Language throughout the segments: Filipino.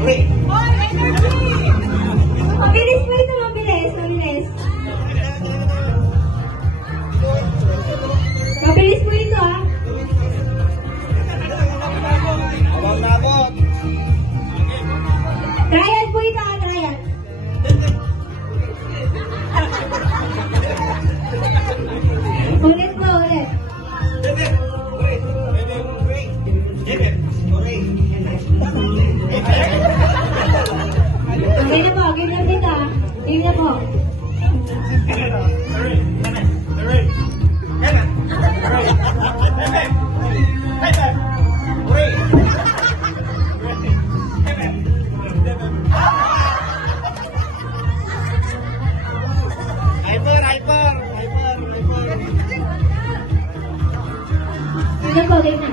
Hooray! Mabilis po ito, mabilis, mabilis. Mabilis po ito, ha? Abang nabot! Trial po ito, ha? Trial. Ulit po, ulit. Okay na po, game na dito, ha? Game na po. Game na po, game na.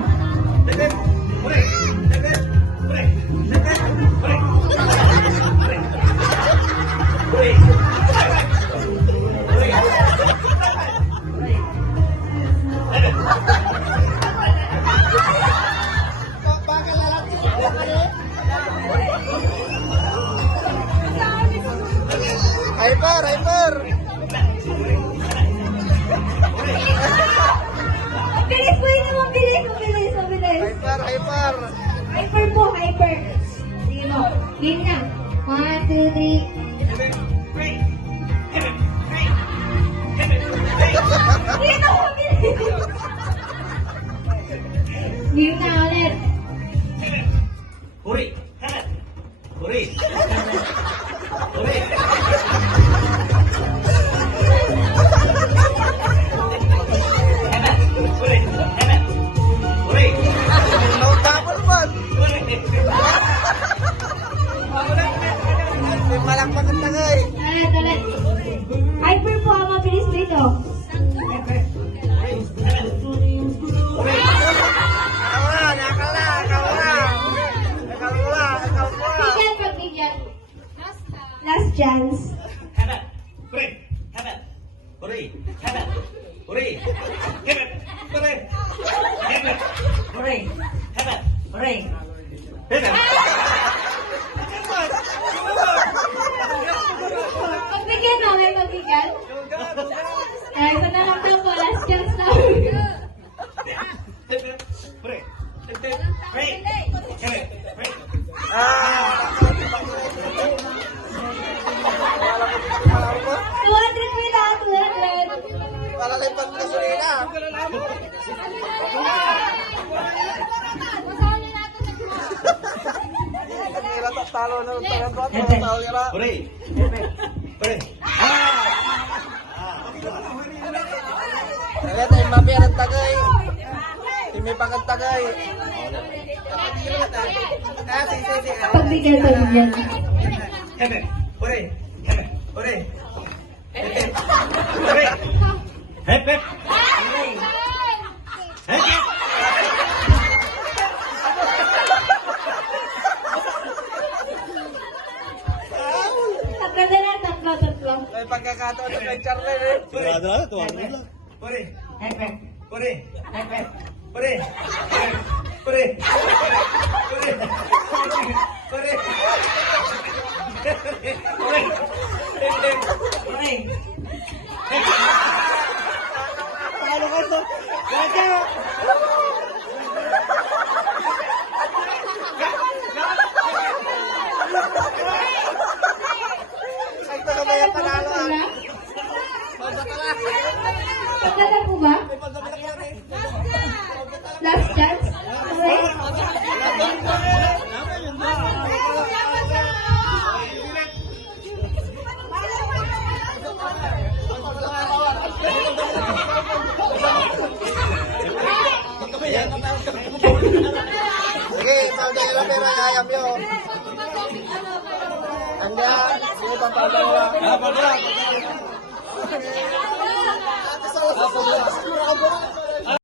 Hyper! Mabilis po ito, mabilis, mabilis, mabilis. Hyper! Hyper po, hyper. Sige mo, game na. 1, 2, 3. Dito, mabilis. Game na ulit. Hooray! Hooray! Hooray! Malakpak ang tagay. Ulit, ulit. Hyper po, mabilis po ito. Pagbigyan, pagbigyan. Last chance. Pagbigyan na, may pagbigyan. Ay, ito na lang daw po, last chance na. $200 po ito, 200. Palalipat na sulina. Kanira tak talo na talo lira. Hooray! Hooray! Lihat ay mabiyan ang tagay. Timi pagkat tagay. Pagbigyan, pagbigyan. Hooray! Hooray! Hooray! Hooray! Hep hep! Hep hep! Tatlo na, tatlo. May pagkakataon na kay Charlie eh. Sigurado na, tuwag mo lang. Hooray! Hepe. Hooray! Hepe. Hooray! Hooray! Hooray! Hooray! Hooray! Hooray! Talo ka to! Gaga! Ay, ito ka ba yung panalo ah? Pagkata po ba? Last chance? Okay. Sige, pagdaya lang pero ayam yun. Anda, sige pang pagdaya.